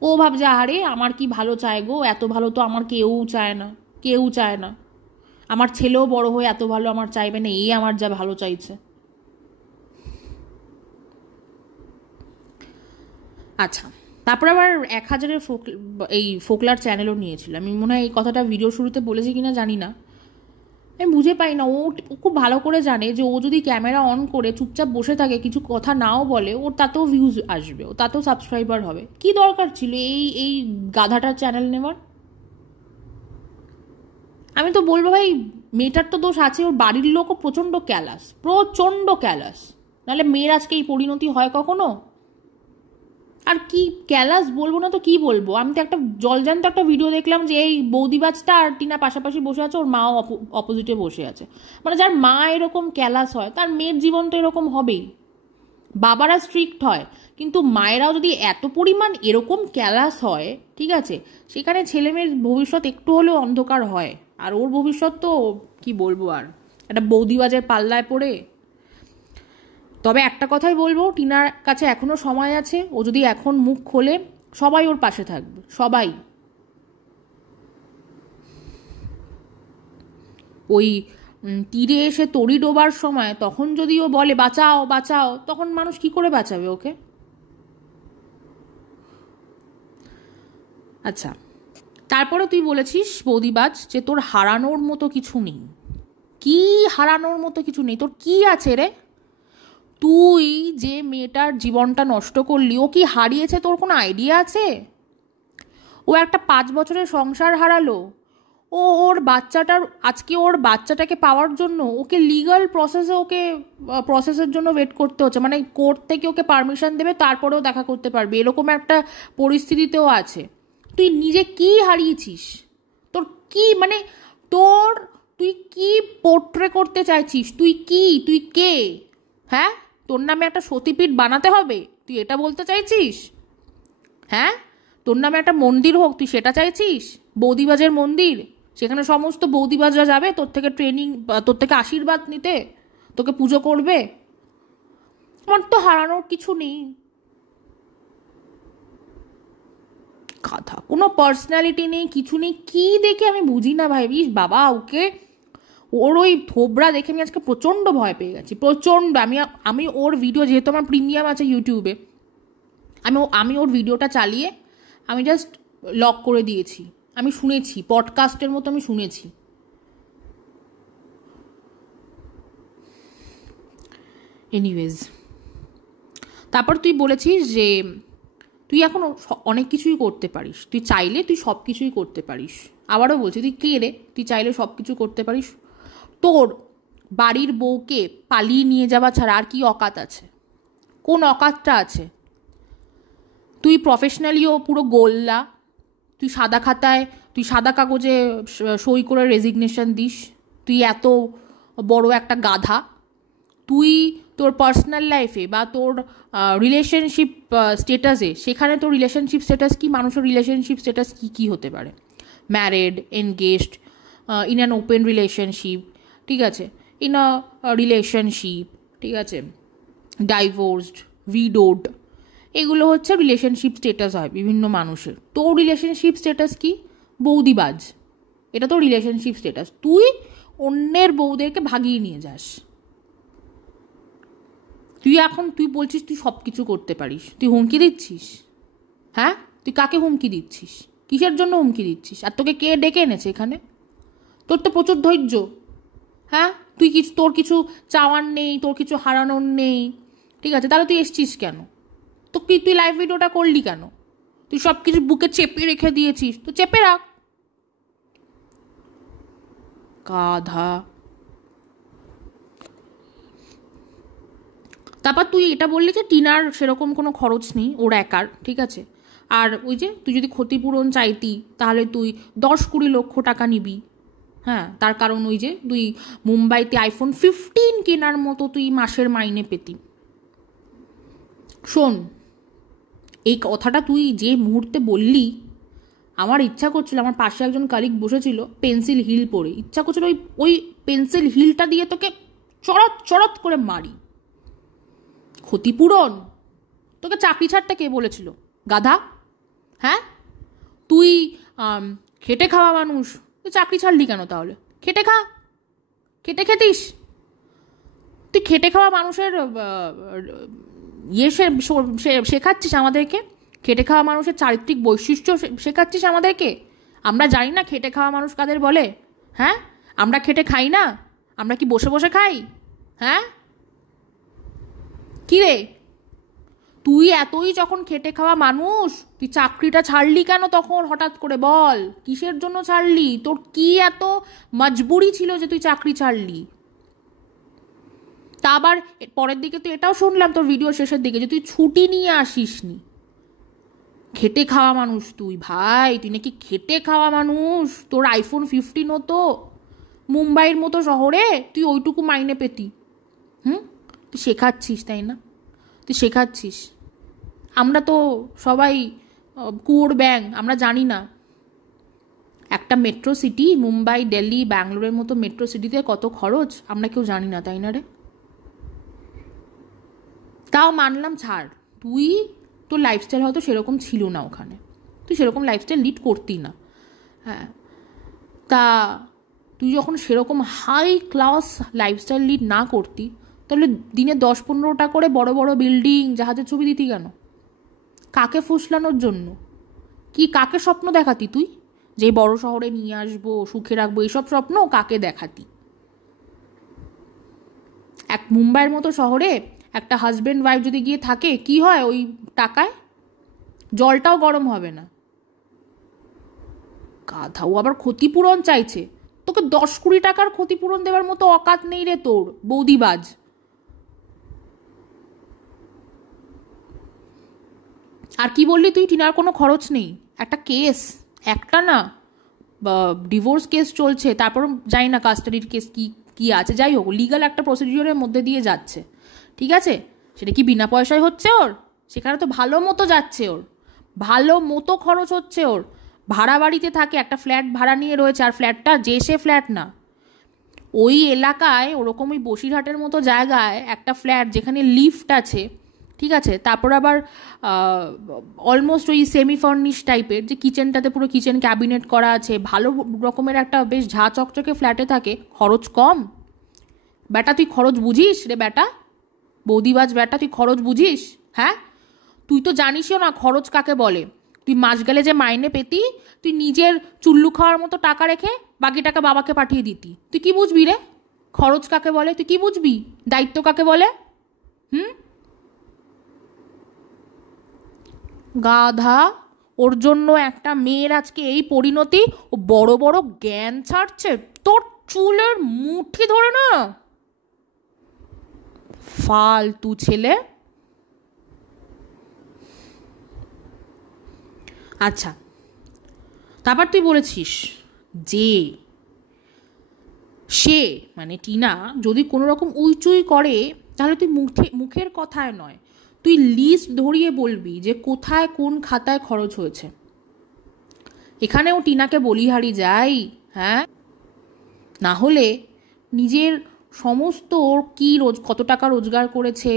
ও ভাবছে আরে আমার কি ভালো চায় গো, এত ভালো তো আমার কেউ চায় না, কেউ চায় না, আমার ছেলেও বড় হয়ে এত ভালো আমার চাইবে না, এই আমার যা ভালো চাইছে। আচ্ছা, তারপর আবার 1000-এর এই ফোকলার চ্যানেলও নিয়েছিল। আমি মনে হয় এই কথাটা ভিডিও শুরুতে বলেছি কিনা জানি না, আমি বুঝে পাই না। ও খুব ভালো করে জানে যে ও যদি ক্যামেরা অন করে চুপচাপ বসে থাকে, কিছু কথা নাও বলে, ওর তাতেও ভিউজ আসবে, ও তাতেও সাবস্ক্রাইবার হবে। কি দরকার ছিল এই এই গাধাটার চ্যানেল নেওয়ার? আমি তো বলবো ভাই, মেয়েটার তো দোষ আছে, ওর বাড়ির লোকও প্রচণ্ড ক্যালাস, প্রচণ্ড ক্যালাস, নাহলে মেয়ের আজকে এই পরিণতি হয় কখনো? আর কি ক্যালাস বলবো না তো কি বলবো? আমি তো একটা জলজান্ত একটা ভিডিও দেখলাম যে এই বৌদিবাজটা আর টিনা পাশাপাশি বসে আছে, ওর মাও অপোজিটে বসে আছে। মানে যার মা এরকম ক্যালাস হয়, তার মেয়ের জীবন তো এরকম হবেই। বাবারা স্ট্রিক্ট হয়, কিন্তু মায়েরাও যদি এত পরিমাণ এরকম ক্যালাস হয়, ঠিক আছে, সেখানে ছেলে মেয়ের ভবিষ্যৎ একটু হলেও অন্ধকার হয়। আর ওর ভবিষ্যৎ তো কি বলবো, আর একটা বৌদিবাজের পাল্লায় পড়ে। তবে একটা কথাই বলবো, টিনার কাছে এখনো সময় আছে, ও যদি এখন মুখ খোলে সবাই ওর পাশে থাকবে, সবাই। ওই তীরে এসে তড়ি ডোবার সময় তখন যদি ও বলে বাঁচাও বাঁচাও, তখন মানুষ কি করে বাঁচাবে ওকে? আচ্ছা, তারপরে তুই বলেছিস বৌদিবাজ যে তোর হারানোর মতো কিছু নেই। কি হারানোর মতো কিছু নেই? তোর কি আছে রে? তুই যে মেয়েটার জীবনটা নষ্ট করলি, ও কি হারিয়েছে তোর কোনো আইডিয়া আছে? ও একটা 5 বছরের সংসার হারালো। ও ওর বাচ্চাটার, আজকে ওর বাচ্চাটাকে পাওয়ার জন্য ওকে লিগাল প্রসেসে, ওকে প্রসেসের জন্য ওয়েট করতে হচ্ছে। মানে কোর্ট থেকে ওকে পারমিশন দেবে, তারপরেও দেখা করতে পারবে, এরকম একটা পরিস্থিতিতেও আছে। তুই নিজে কি হারিয়েছিস? তোর কি মানে, তোর, তুই কি পোর্ট্রে করতে চাইছিস? তুই কি, তুই কে? হ্যাঁ, তোর নামে একটা সতীপীঠ বানাতে হবে, তুই এটা বলতে চাইছিস? হ্যাঁ, তোর নামে একটা মন্দির হোক, তুই সেটা চাইছিস? বৌদিবাজের মন্দির, সেখানে সমস্ত বৌদিবাজরা যাবে তোর থেকে ট্রেনিং, তোর থেকে আশীর্বাদ নিতে, তোকে পুজো করবে। আমার তো হারানোর কিছু নেই। কথা, কোনো পার্সোনালিটি নেই, কিছু নেই, কি দেখে আমি বুঝি না ভাই। বাবা, ওকে, ওর ওই থোবরা দেখে আমি আজকে প্রচণ্ড ভয় পেয়ে গেছি, প্রচণ্ড। আমি ওর ভিডিও, যেহেতু আমার প্রিমিয়াম আছে ইউটিউবে, আমি ওর ভিডিওটা চালিয়ে আমি জাস্ট লক করে দিয়েছি। আমি শুনেছি, পডকাস্টের মতো আমি শুনেছি। এনিওয়েজ, তারপর তুই বলেছিস যে তুই এখন অনেক কিছুই করতে পারিস, তুই চাইলে তুই সব কিছুই করতে পারিস। আবারও বলছি, তুই কে রে? তুই চাইলে সব কিছু করতে পারিস? তোর বাড়ির বউকে পালিয়ে নিয়ে যাওয়া ছাড়া আর কি অকাত আছে? কোন অকাতটা আছে? তুই প্রফেশনালিও পুরো গোল্লা। তুই সাদা খাতায়, তুই সাদা কাগজে সই করে রেজিগনেশন দিস। তুই এত বড় একটা গাধা। তুই তোর পার্সোনাল লাইফে বা তোর রিলেশনশিপ স্টেটাসে, সেখানে তোর রিলেশনশিপ স্টেটাস কি? মানুষের রিলেশনশিপ স্টেটাস কী কী হতে পারে? Married, engaged, in an open relationship, ঠিক আছে, ইন আ রিলেশনশিপ, ঠিক আছে, ডাইভোর্সড, উইডোড, এগুলো হচ্ছে রিলেশনশিপ স্টেটাস হয় বিভিন্ন মানুষের। তোর রিলেশনশিপ স্টেটাস কি? বৌদিবাজ, এটা তো রিলেশনশিপ স্টেটাস। তুই অন্যের বউদেরকে ভাগিয়ে নিয়ে যাস। তুই বলছিস তুই সব কিছু করতে পারিস, তুই হুমকি দিচ্ছিস? হ্যাঁ, তুই কাকে হুমকি দিচ্ছিস? কিসের জন্য হুমকি দিচ্ছিস? আর তোকে কে ডেকে এনেছে এখানে? তোর তো প্রচুর ধৈর্য। হ্যাঁ, তোর কিছু চাওয়ার নেই, তোর কিছু হারানোর নেই, ঠিক আছে, তাহলে তুই এসছিস কেন? তুই লাইভ ভিডিওটা করলি কেন? তুই সব কিছু বুকে চেপে রেখে দিয়েছিস, তো চেপে রাখ, গাধা। তারপর তুই এটা বললি যে টিনার সেরকম কোনো খরচ নেই, ওর একার, ঠিক আছে। আর ওই যে তুই যদি ক্ষতিপূরণ চাইতি, তাহলে তুই 10-20 লক্ষ টাকা নিবি। হ্যাঁ, তার কারণ ওই যে তুই মুম্বাইতে আইফোন 15 কেনার মতো তুই মাসের মাইনে পেতি। শোন, এই কথাটা তুই যে মুহূর্তে বললি, আমার ইচ্ছা করছিল, আমার পাশে একজন কালিগ বসেছিল পেন্সিল হিল পরে, ইচ্ছা করছিল ওই ওই পেন্সিল হিলটা দিয়ে তোকে চড়ত চড়ত করে মারি। ক্ষতিপূরণ? তোকে চাকরি ছাড়তে কে বলেছিল গাধা? হ্যাঁ, তুই খেটে খাওয়া মানুষ, তুই চাকরি ছাড়লি কেন তাহলে? খেটে খা, খেটে খেতিস তুই। খেটে খাওয়া মানুষের ইয়ে শেখাচ্ছিস আমাদেরকে, খেটে খাওয়া মানুষের চারিত্রিক বৈশিষ্ট্য শেখাচ্ছিস আমাদেরকে। আমরা জানি না খেটে খাওয়া মানুষ কাদের বলে? হ্যাঁ, আমরা খেটে খাই না? আমরা কি বসে বসে খাই? হ্যাঁ, কি রে, তুই এতই যখন খেটে খাওয়া মানুষ, তুই চাকরিটা ছাড়লি কেন তখন হঠাৎ করে? বল, কিসের জন্য ছাড়লি? তোর কি এত মজবুরি ছিল যে তুই চাকরি ছাড়লি? তা আবার পরের দিকে তুই এটাও শুনলাম তোর ভিডিও শেষের দিকে যে তুই ছুটি নিয়ে আসিসনি। খেটে খাওয়া মানুষ তুই ভাই, তুই নাকি খেটে খাওয়া মানুষ। তোর আইফোন 15 হতো, মুম্বাইয়ের মতো শহরে তুই ওইটুকু মাইনে পেতি। তুই শেখাচ্ছিস, তাই না? তুই শেখাচ্ছিস। আমরা তো সবাই কুয়োর ব্যাং, আমরা জানি না একটা মেট্রো সিটি, মুম্বাই, দিল্লি, ব্যাঙ্গালোরের মতো মেট্রো সিটিতে কত খরচ আমরা কেউ জানি না, তাই না রে? তাও মানলাম, ছাড়, তুই তোর লাইফস্টাইল হয়তো সেরকম ছিল না ওখানে, তুই সেরকম লাইফস্টাইল লিড করতি না। হ্যাঁ, তা তুই যখন সেরকম হাই ক্লাস লাইফস্টাইল লিড না করতি, তাহলে দিনে 10-15টা করে বড় বড় বিল্ডিং, জাহাজের ছবি দিতি কেন? কাকে ফুসলানোর জন্য? কি কাকে স্বপ্ন দেখাতি তুই যে বড় শহরে নিয়ে আসবো, সুখে রাখবো? এইসব স্বপ্ন কাকে দেখাতি? এক মুম্বাইয়ের মতো শহরে একটা হাজব্যান্ড ওয়াইফ যদি গিয়ে থাকে, কি হয় ওই টাকায়? জলটাও গরম হবে না। গাধা, ও আবার ক্ষতিপূরণ চাইছে। তোকে 10-20 টাকার ক্ষতিপূরণ দেওয়ার মতো অকাত নেই রে তোর, বৌদিবাজ। আর কি বললি তুই? টিনার কোনো খরচ নেই? একটা কেস, একটা না, ডিভোর্স কেস চলছে, তারপর জানি না কাস্টাডির কেস কি কি আছে, যাই হোক লিগাল একটা প্রসিডিওরের মধ্যে দিয়ে যাচ্ছে, ঠিক আছে? সেটা কি বিনা পয়সায় হচ্ছে ওর? সেখানে তো ভালো মতো যাচ্ছে, ওর ভালো মতো খরচ হচ্ছে। ওর ভাড়া বাড়িতে থাকে, একটা ফ্ল্যাট ভাড়া নিয়ে রয়েছে, আর ফ্ল্যাটটা যে সে ফ্ল্যাট না, ওই এলাকায় ওরকম ওই বসিরহাটের মতো জায়গায় একটা ফ্ল্যাট যেখানে লিফট আছে, ঠিক আছে, তারপর আবার অলমোস্ট ওই সেমি ফার্নিশ টাইপের, যে কিচেনটাতে পুরো কিচেন ক্যাবিনেট করা আছে, ভালো রকমের একটা বেশ ঝা চকচকে ফ্ল্যাটে থাকে, খরচ কম। বেটা তুই খরচ বুঝিস রে বেটা, বৌদিবাজ বেটা, তুই খরচ বুঝিস? হ্যাঁ, তুই তো জানিসও না খরচ কাকে বলে। তুই মাস গেলে যে মাইনে পেতি, তুই নিজের চুল্লু খাওয়ার মতো টাকা রেখে বাকি টাকা বাবাকে পাঠিয়ে দিতি। তুই কি বুঝবি রে খরচ কাকে বলে? তুই কি বুঝবি দায়িত্ব কাকে বলে? গাধা, ওর জন্য একটা মেয়ের আজকে এই পরিণতি। ও বড় বড় জ্ঞান ছাড়ছে, তোর চুলের মুঠি ধরে না, ফালতু ছেলে। আচ্ছা, তারপর তুই বলেছিস যে সে মানে টিনা যদি কোনো রকম উইচুই করে, তাহলে তুই মুখের কথায় নয়, তুই লিস্ট ধরিয়ে বলবি যে কোথায় কোন খাতায় খরচ হয়েছে। এখানেও টিনাকে বলিহারি যাই। হ্যাঁ, না হলে নিজের সমস্ত ওর কী কত টাকা রোজগার করেছে,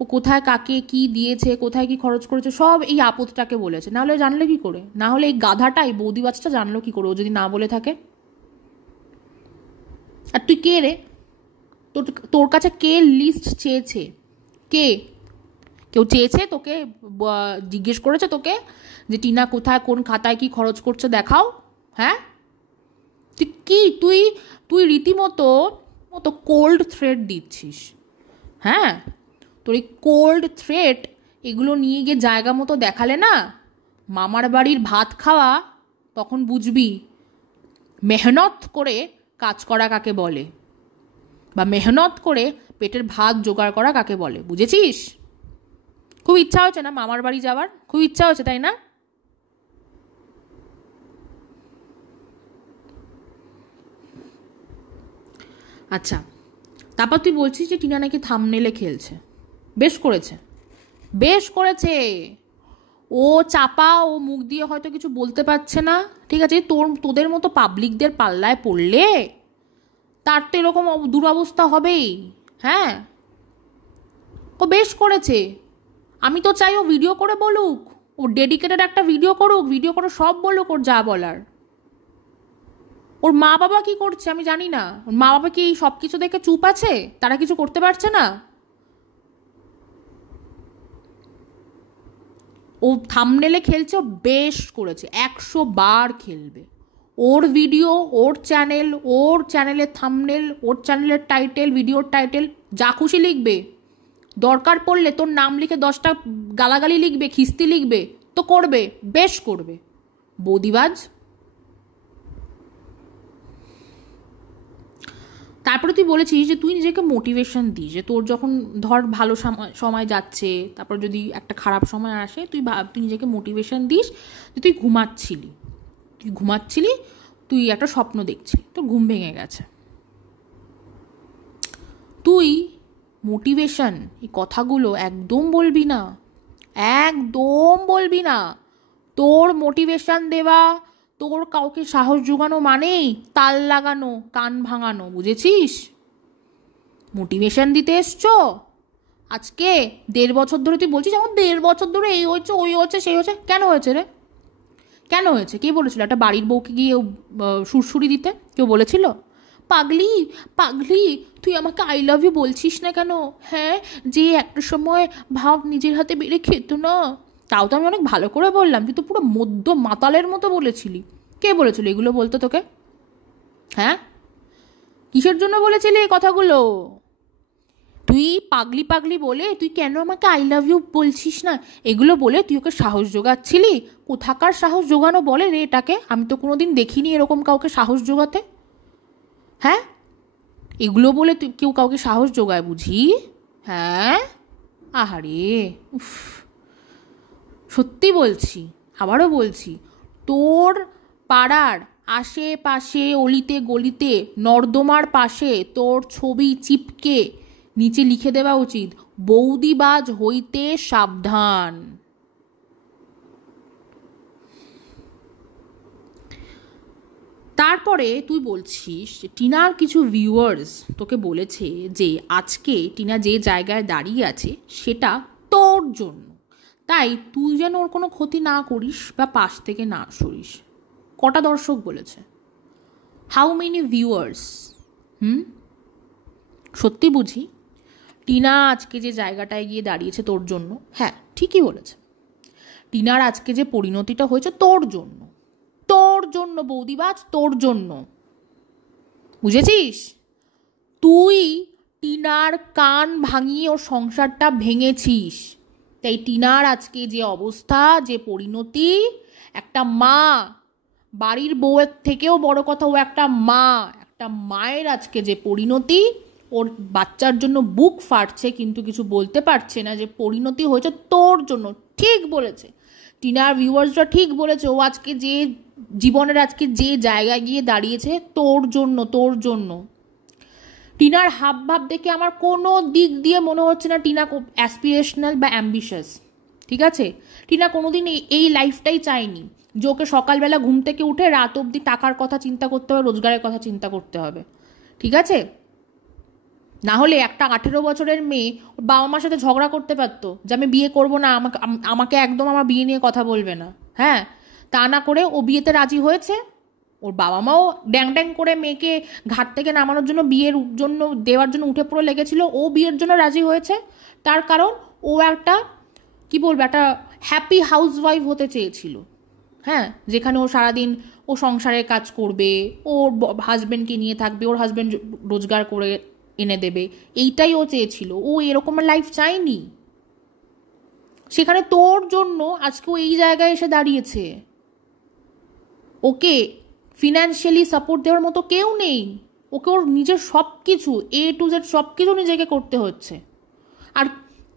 ও কোথায় কাকে কি দিয়েছে, কোথায় কি খরচ করেছে, সব এই আপদটাকে বলেছে। না হলে জানলে কি করে? না হলে এই গাধাটাই বৌদিবাজটা জানলো কি করে ও যদি না বলে থাকে? আর তুই কে রে? তোর কাছে কে লিস্ট চেয়েছে? কেউ চেয়েছে তোকে? জিজ্ঞেস করেছে তোকে যে টিনা কোথায় কোন খাতায় কি খরচ করছে দেখাও? হ্যাঁ, তুই রীতিমতো কোল্ড থ্রেড দিচ্ছিস। হ্যাঁ, তোর এই কোল্ড থ্রেড এগুলো নিয়ে গিয়ে জায়গা মতো দেখালে না, মামার বাড়ির ভাত খাওয়া, তখন বুঝবি মেহনত করে কাজ করা কাকে বলে, বা মেহনত করে পেটের ভাত জোগাড় করা কাকে বলে। বুঝেছিস? খুব ইচ্ছা হচ্ছে না মামার বাড়ি যাওয়ার? খুব ইচ্ছা হচ্ছে, তাই না? আচ্ছা, তারপর তুই বলছিস যে টিনা নাকি থাম্বনেলে খেলছে। বেশ করেছে। ও চাপা, ও মুখ দিয়ে হয়তো কিছু বলতে পারছে না, ঠিক আছে, তোদের মতো পাবলিকদের পাল্লায় পড়লে তার তো এরকম দুরবস্থা হবেই। হ্যাঁ, ও বেশ করেছে। আমি তো চাই ও ভিডিও করে বলুক, ও ডেডিকেটেড একটা ভিডিও করুক, ভিডিও করে সব বলুক ওর যা বলার। ওর মা বাবা কি করছে আমি জানি না, ওর মা বাবা কি সব কিছু দেখে চুপ আছে, তারা কিছু করতে পারছে না? ও থাম্বনেলে খেলছে, ও বেশ করেছে, 100 বার খেলবে। ওর ভিডিও, ওর চ্যানেল, ওর চ্যানেলের থাম্বনেল, ওর চ্যানেলের টাইটেল, ভিডিওর টাইটেল যা খুশি লিখবে। দরকার পড়লে তোর নাম লিখে 10টা গালাগালি লিখবে, খিস্তি লিখবে, তো করবে, বেশ করবে। বৌদিবাজ। তারপরে তুই বলেছিস যে তুই নিজেকে মোটিভেশন দিস, যে তোর যখন ধর ভালো সময় যাচ্ছে, তারপর যদি একটা খারাপ সময় আসে, তুই নিজেকে মোটিভেশন দিস যে তুই ঘুমাচ্ছিলি, তুই একটা স্বপ্ন দেখছিলি, তোর ঘুম ভেঙে গেছে। তুই মোটিভেশন এই কথাগুলো একদম বলবি না, একদম বলবি না। তোর মোটিভেশন দেওয়া, তোর কাউকে সাহস জোগানো মানেই তাল লাগানো, কান ভাঙানো, বুঝেছিস? মোটিভেশন দিতে এসছো আজকে 1.5 বছর ধরে, তুই বলছিস আমার 1.5 বছর ধরে এই হচ্ছে, ওই হচ্ছে, সেই হচ্ছে। কেন হয়েছে রে? কেন হয়েছে? কে বলেছিল একটা বাড়ির বউকে গিয়ে সুরসুরি দিতে? কেউ বলেছিল? পাগলি, পাগলি, তুই আমাকে আই লাভ ইউ বলছিস না কেন? হ্যাঁ, যে একটা সময় ভাব নিজের হাতে বেড়ে খেত না। তাও তো আমি অনেক ভালো করে বললাম, তুই তো পুরো মদ্য মাতালের মতো বলেছিলি। কে বলেছিল এগুলো বলতে তোকে? হ্যাঁ, কিসের জন্য বলেছিলি এই কথাগুলো? তুই পাগলি পাগলি বলে তুই কেন আমাকে আই লাভ ইউ বলছিস না, এগুলো বলে তুই ওকে সাহস জোগাচ্ছিলি। কোথাকার সাহস জোগানো বলে রে এটাকে? আমি তো কোনোদিন দেখিনি এরকম কাউকে সাহস জোগাতে। হ্যাঁ, এগুলো বলে তুই কেউ কাউকে সাহস জোগায় বুঝি? হ্যাঁ, আহারে, উফ, সত্যি বলছি, আবারও বলছি, তোর পাড়ার আশেপাশে অলিতে গলিতে নর্দমার পাশে তোর ছবি চিপকে নিচে লিখে দেওয়া উচিত, বৌদিবাজ হইতে সাবধান। তারপরে তুই বলছিস টিনার কিছু ভিউয়ার্স তোকে বলেছে যে আজকে টিনা যে জায়গায় দাঁড়িয়ে আছে সেটা তোর জন্য, তাই তুই যেন ওর কোনো ক্ষতি না করিস বা পাশ থেকে না সরিস। কটা দর্শক বলেছে? How many viewers? সত্যি বুঝি টিনা আজকে যে জায়গাটায় গিয়ে দাঁড়িয়েছে তোর জন্য? হ্যাঁ, ঠিকই বলেছে। টিনার আজকে যে পরিণতিটা হয়েছে তোর জন্য, তোর জন্য বৌদিবাজ, তোর জন্য, বুঝেছিস? তুই টিনার কান ভাঙিয়ে ওর সংসারটা ভেঙেছিস, তাই টিনার আজকে যে অবস্থা, যে পরিণতি, একটা মা, বাড়ির বউয়ের থেকেও বড় কথা ও একটা মা, একটা মায়ের আজকে যে পরিণতি, ওর বাচ্চার জন্য বুক ফাটছে কিন্তু কিছু বলতে পারছে না, যে পরিণতি হয়েছে তোর জন্য। ঠিক বলেছে টিনার ভিউয়ার্সরা, ঠিক বলেছে। ও আজকে যে জীবনের আজকে যে জায়গায় গিয়ে দাঁড়িয়েছে তোর জন্য, তোর জন্য। টিনার হাব ভাব দেখে আমার কোনো দিক দিয়ে মনে হচ্ছে না টিনা অ্যাসপিরেশনাল বা অ্যাম্বিশাস, ঠিক আছে? টিনা কোনোদিন এই লাইফটাই চায়নি যে ওকে সকালবেলা ঘুম থেকে উঠে রাত অবধি টাকার কথা চিন্তা করতে হবে, রোজগারের কথা চিন্তা করতে হবে, ঠিক আছে? না হলে একটা 18 বছরের মেয়ে ওর বাবা মার সাথে ঝগড়া করতে পারতো যে আমি বিয়ে করবো না, আমাকে একদম আমার বিয়ে নিয়ে কথা বলবে না। হ্যাঁ, তা না করে ও বিয়েতে রাজি হয়েছে। ওর বাবা মাও ড্যাং ড্যাং করে মেয়েকে ঘাট থেকে নামানোর জন্য, বিয়ের জন্য দেওয়ার জন্য উঠে পড়ে লেগেছিল। ও বিয়ের জন্য রাজি হয়েছে, তার কারণ ও একটা কি বলবো, একটা হ্যাপি হাউসওয়াইফ হতে চেয়েছিল। হ্যাঁ, যেখানে ও সারাদিন ও সংসারের কাজ করবে, ওর হাজব্যান্ডকে নিয়ে থাকবে, ওর হাজব্যান্ড রোজগার করে এনে দেবে, এইটাই ও চেয়েছিল। ও এরকম লাইফ চায়নি। সেখানে তোর জন্য আজকে ও এই জায়গায় এসে দাঁড়িয়েছে। ওকে ফিনান্সিয়ালি সাপোর্ট দেওয়ার মতো কেউ নেই। ওকে ওর নিজের সব কিছু A to Z সব কিছু নিজেকে করতে হচ্ছে। আর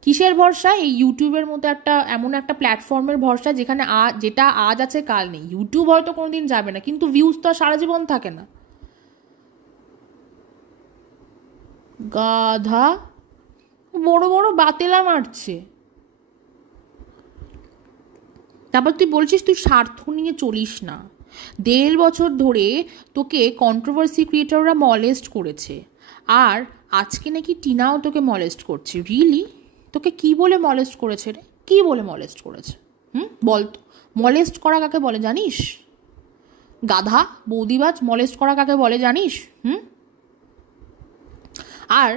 কিসের ভরসা? এই ইউটিউবের মতো একটা এমন একটা প্ল্যাটফর্মের ভরসা যেখানে যেটা আজ আছে কাল নেই। ইউটিউব হয়তো কোনোদিন যাবে না, কিন্তু ভিউজ তো সারা জীবন থাকে না। গাধা বড় বড় বাতেলা মারছে। তারপর তুই বলছিস তুই স্বার্থ নিয়ে চলিস না। 1.5 বছর ধরে তোকে কন্ট্রোভার্সি ক্রিয়েটররা মলেস্ট করেছে, আর আজকে নাকি টিনাও তোকে মলেস্ট করছে। রিয়েলি? তোকে কি বলে মলেস্ট করেছে রে? কি বলে মলেস্ট করেছে? বল তো, মলেস্ট করা কাকে বলে জানিস? গাধা বৌদিবাজ, মলেস্ট করা কাকে বলে জানিস? আর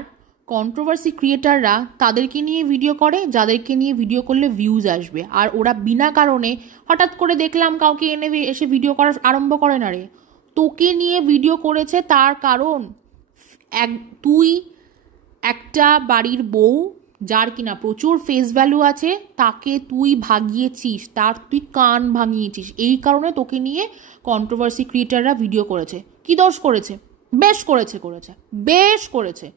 কন্ট্রোভার্সি ক্রিয়েটাররা তাদেরকে নিয়ে ভিডিও করে যাদেরকে নিয়ে ভিডিও করলে ভিউজ আসবে, আর ওরা বিনা কারণে হঠাৎ করে দেখলাম কাউকে এনে এসে ভিডিও করা আরম্ভ করে না রে। তোকে নিয়ে ভিডিও করেছে তার কারণ তুই একটা বাড়ির বউ যার কিনা প্রচুর ফেস ভ্যালু আছে, তাকে তুই ভাগিয়েছিস, তার তুই কান ভাঙিয়েছিস, এই কারণে তোকে নিয়ে কন্ট্রোভার্সি ক্রিয়েটাররা ভিডিও করেছে। কি দোষ করেছে? বেশ করেছে, বেশ করেছে।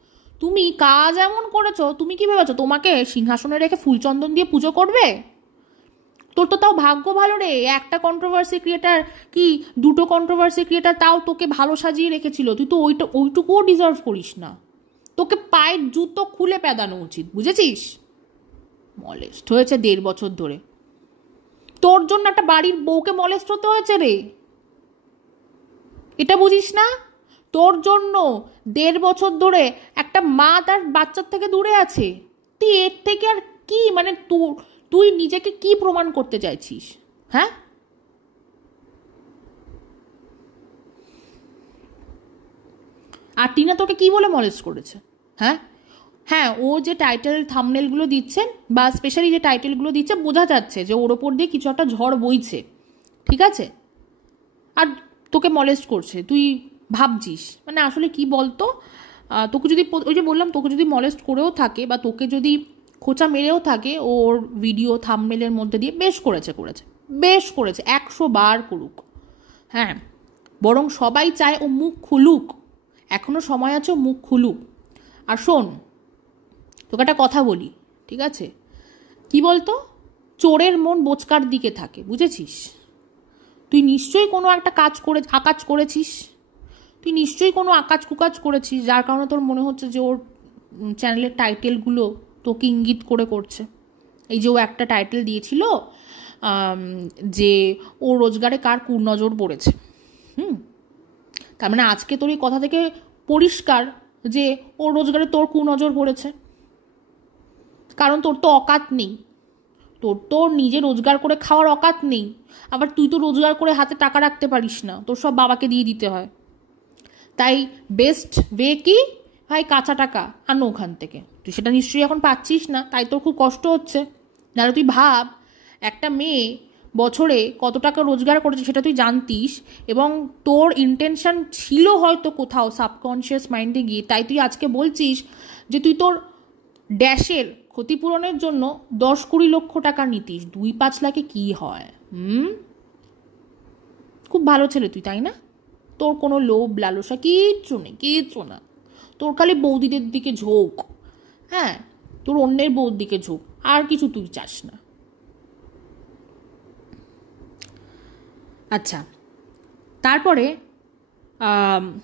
তুমি কাজ এমন করেছো, তুমি কি ভেবেছো তোমাকে সিংহাসনে রেখে ফুলচন্দন দিয়ে পুজো করবে? তোর তো তাও ভাগ্য ভালো রে, একটা কন্ট্রোভার্সি ক্রিয়েটার কি দুটো কন্ট্রোভার্সি ক্রিয়েটার তাও তোকে ভালো সাজিয়ে রেখেছিল। তুই তো ওইটুকুও ডিজার্ভ করিস না। তোকে পায়ের জুতো খুলে পেদানো উচিত, বুঝেছিস? মলেস্ট হয়েছে 1.5 বছর ধরে। তোর জন্য একটা বাড়ির বউকে মলেস্ট হতে হয়েছে রে, এটা বুঝিস না? তোর জন্য 1.5 বছর ধরে একটা মা তার বাচ্চার থেকে দূরে আছে। তুই এর থেকে আর কি, মানে তুই নিজেকে কি প্রমাণ করতে চাইছিস? হ্যাঁ, আর টিনা তোকে কি বলে মলেস্ট করেছে? হ্যাঁ, ও যে টাইটেল থাম্বনেলগুলো দিচ্ছেন বা স্পেশালি যে টাইটেলগুলো দিচ্ছে, বোঝা যাচ্ছে যে ওর ওপর দিয়ে কিছু একটা ঝড় বইছে, ঠিক আছে? আর তোকে মলেস্ট করছে, তুই ভাবছিস মানে আসলে কি বলতো, তোকে যদি ওই যে বললাম, তোকে যদি মলেস্ট করেও থাকে বা তোকে যদি খোঁচা মেরেও থাকে, ওর ভিডিও থাম্বনেলের মধ্যে দিয়ে বেশ করেছে 100 বার করুক। হ্যাঁ, বরং সবাই চায় ও মুখ খুলুক, এখনো সময় আছে, মুখ খুলুক। আর শোন, তোকে একটা কথা বলি, ঠিক আছে? কি বলতো, চোরের মন বোচকার দিকে থাকে, বুঝেছিস? তুই নিশ্চয়ই কোনো একটা আকাজ করেছিস, তুই নিশ্চয়ই কোনো আকাজ কুকাজ করেছিস, যার কারণে তোর মনে হচ্ছে যে ওর চ্যানেলের টাইটেলগুলো তোকে ইঙ্গিত করে করছে। এই যে ও একটা টাইটেল দিয়েছিল যে ও রোজগারে কার কুনজর পড়েছে, তার মানে আজকে তোর এই কথা থেকে পরিষ্কার যে ও রোজগারে তোর কুনজর পড়েছে। কারণ তোর তো অকাত নেই, তোর নিজে রোজগার করে খাওয়ার অকাত নেই, আবার তুই তো রোজগার করে হাতে টাকা রাখতে পারিস না, তোর সব বাবাকে দিয়ে দিতে হয়। তাই বেস্ট ওয়ে কি ভাই, কাঁচা টাকা আনো ওখান থেকে। তুই সেটা নিশ্চয়ই এখন পাচ্ছিস না, তাই তোর খুব কষ্ট হচ্ছে। নাহলে তুই ভাব, একটা মেয়ে বছরে কত টাকা রোজগার করেছে সেটা তুই জানতিস, এবং তোর ইন্টেনশন ছিল হয়তো কোথাও সাবকনশিয়াস মাইন্ডে গিয়ে, তাই তুই আজকে বলছিস যে তুই তোর ড্যাশের ক্ষতিপূরণের জন্য 10-20 লক্ষ টাকা নিতিস। 2-5 লাখে কি হয়? খুব ভালো ছেলে তুই, তাই না? তোর কোনো লোভ লালসা কিচ্ছু না, তোর খালি বৌদিদের দিকে ঝোঁক। হ্যাঁ, তোর অন্যের বউর দিকে ঝোঁক, আর কিছু তুই চাস না। আচ্ছা, তারপরে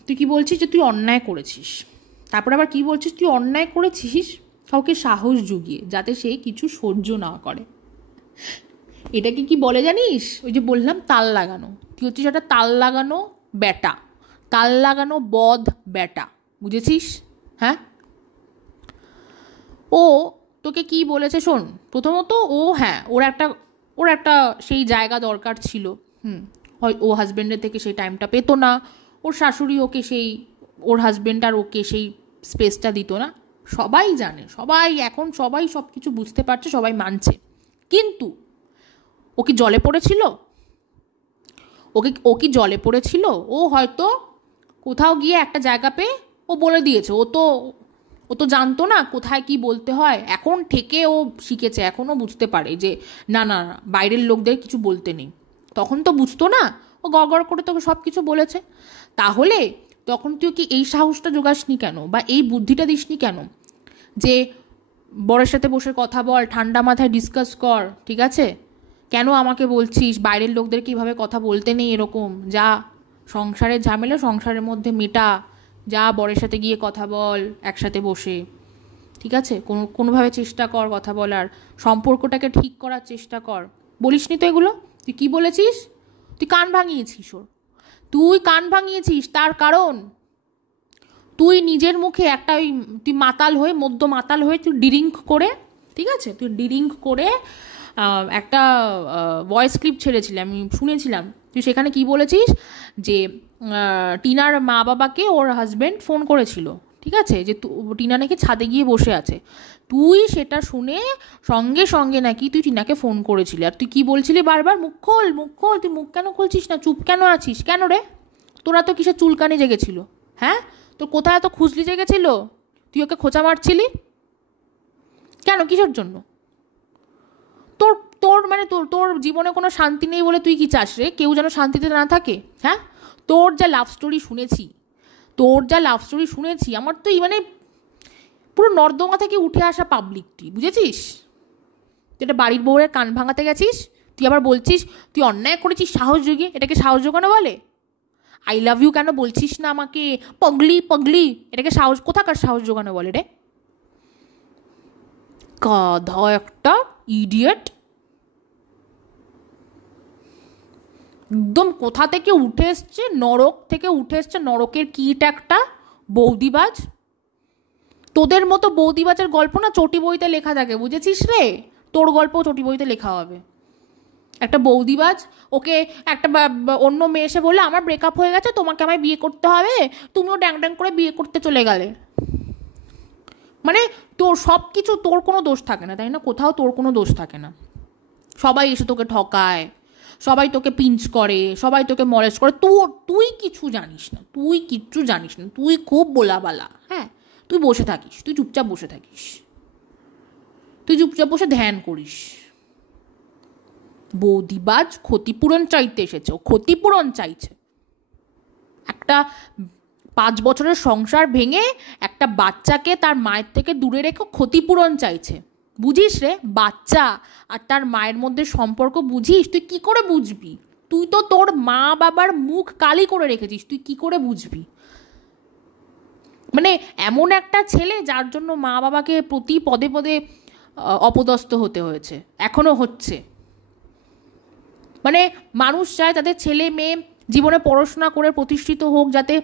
তুই কি বলছিস যে তুই অন্যায় করেছিস, তারপরে আবার কি বলছিস তুই অন্যায় করেছিস কাউকে সাহস জুগিয়ে, যাতে সে কিছু সহ্য না করে। এটাকে কি বলে জানিস? ওই যে বললাম তাল লাগানো। তুই হচ্ছিস একটা তাল লাগানো বেটা, তাল লাগানো বদ বেটা, বুঝেছিস? হ্যাঁ, ও তোকে কি বলেছে শোন। প্রথমত ওর একটা সেই জায়গা দরকার ছিল। হয় ও হাজব্যান্ডের থেকে সেই টাইমটা পেতো না, ওর শাশুড়ি ওকে ওর হাজব্যান্ড আর ওকে সেই স্পেসটা দিত না। সবাই জানে, এখন সবাই সব কিছু বুঝতে পারছে, সবাই মানছে। কিন্তু ও কি জলে পড়েছিল? ও কি জলে পড়েছিল? ও হয়তো কোথাও গিয়ে একটা জায়গা পেয়ে ও বলে দিয়েছে। ও তো জানতো না কোথায় কি বলতে হয়। এখন থেকে ও শিখেছে, এখনও বুঝতে পারে যে না, বাইরের লোকদের কিছু বলতে নেই। তখন তো বুঝতো না, ও গড় করে তোকে সব কিছু বলেছে। তাহলে তখন তুই কি এই সাহসটা জোগাসনি কেন, বা এই বুদ্ধিটা দিসনি কেন যে বরের সাথে বসে কথা বল, ঠান্ডা মাথায় ডিসকাস কর, ঠিক আছে? কেন আমাকে বলছিস বাইরের লোকদের কীভাবে কথা বলতে নেই এরকম? যা সংসারের ঝামেলা সংসারের মধ্যে মেটা, যা বরের সাথে গিয়ে কথা বল একসাথে বসে, ঠিক আছে? কোনোভাবে চেষ্টা কর কথা বলার, সম্পর্কটাকে ঠিক করার চেষ্টা কর। বলিসনি তো এগুলো? তুই কি বলেছিস? তুই কান ভাঙিয়েছিস ওর, তুই কান ভাঙিয়েছিস। তার কারণ তুই নিজের মুখে একটা ওই তুই মাতাল হয়ে, মদ্য মাতাল হয়ে তুই ড্রিঙ্ক করে, ঠিক আছে, তুই ড্রিঙ্ক করে একটা ভয়েস ক্লিপ ছেড়েছিলি, আমি শুনেছিলাম। তুই সেখানে কি বলেছিস যে টিনার মা বাবাকে ওর হাজব্যান্ড ফোন করেছিল, ঠিক আছে, যে টিনা নাকি ছাদে গিয়ে বসে আছে। তুই সেটা শুনে সঙ্গে সঙ্গে নাকি তুই টিনাকে ফোন করেছিলি। আর তুই কি বলছিলি বারবার, মুখ খোল মুখ খোল। তুই মুখ কেন খুলছিস না? চুপ কেন আছিস? কেন রে? তোরা তো কিসের চুলকানি জেগেছিল? হ্যাঁ, তোর কোথায় এত খুজলি জেগেছিল? তুই ওকে খোঁচা মারছিলি কেন? কিসের জন্য? তোর তোর মানে তোর তোর জীবনে কোনো শান্তি নেই বলে তুই কি চাস রে কেউ যেন শান্তিতে না থাকে? হ্যাঁ, তোর যা লাভ স্টোরি শুনেছি, আমার তো এই মানে পুরো নর্দমা থেকে উঠে আসা পাবলিক, তুই বুঝেছিস? তুই একটা বাড়ির বউয়ের কান ভাঙাতে গেছিস, তুই আবার বলছিস তুই অন্যায় করেছিস সাহস জুগিয়ে। এটাকে সাহস জোগানো বলে? আই লাভ ইউ কেন বলছিস না আমাকে? পগলি পগলি, এটাকে সাহস, কোথাকার সাহস জোগানো বলে রে? গাধা একটা, ইডিয়েট। একদম কোথা থেকে উঠে এসছে, নরক থেকে উঠে এসছে, নরকের কীট একটা বৌদিবাজ। তোদের মতো বৌদিবাজের গল্প না চটি বইতে লেখা থাকে, বুঝেছিস রে? তোর গল্প চটি বইতে লেখা হবে। একটা বৌদিবাজ, ওকে একটা অন্য মেয়ে এসে বললে আমার ব্রেকআপ হয়ে গেছে, তোমাকে আমায় বিয়ে করতে হবে, তুমিও ড্যাং ড্যাং করে বিয়ে করতে চলে গেলে। মানে তোর সব কিছু, তোর কোনো দোষ থাকে না, তাই না? কোথাও তোর কোনো দোষ থাকে না। সবাই এসে তোকে ঠকায়, সবাই তোকে পিঞ্চ করে, সবাই তোকে মলেস্ট করে, তুই কিছু জানিস না, তুই খুব বোলাবালা। হ্যাঁ, তুই বসে থাকিস, তুই চুপচাপ বসে থাকিস, তুই চুপচাপ বসে ধ্যান করিস। বৌদিবাজ ক্ষতিপূরণ চাইতে এসেছে, ও ক্ষতিপূরণ চাইছে। একটা 5 বছরের সংসার ভেঙে একটা বাচ্চাকে তার মায়ের থেকে দূরে রেখে ক্ষতিপূরণ চাইছে। বুঝিস রে? বাচ্চা আর তার মায়ের মধ্যে সম্পর্ক বুঝিস? তুই কি করে বুঝবি? তুই তো তোর মা বাবার মুখ কালি করে রেখেছিস, তুই কি করে বুঝবি? মানে এমন একটা ছেলে যার জন্য মা বাবাকে প্রতি পদে পদে অপদস্থ হতে হয়েছে, এখনো হচ্ছে। মানে মানুষ চায় তাদের ছেলে মেয়ে জীবনে পড়াশোনা করে প্রতিষ্ঠিত হোক, যাতে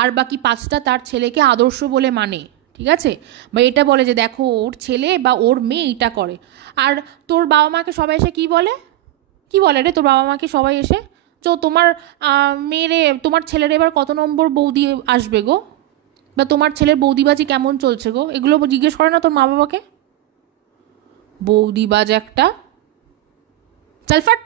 আর বাকি 5টা তার ছেলেকে আদর্শ বলে মানে, ঠিক আছে, বা এটা বলে যে দেখো ওর ছেলে বা ওর মেয়ে এটা করে। আর তোর বাবা মাকে সবাই এসে কি বলে রে তোর বাবা মাকে সবাই এসে, তো তোমার মেয়েরে, তোমার ছেলের এবার কত নম্বর বৌদি আসবে গো, বা তোমার ছেলের বৌদিবাজি কেমন চলছে গো, এগুলো জিজ্ঞেস করে না তোর মা বাবাকে? বৌদিবাজ একটা, চল ফাট।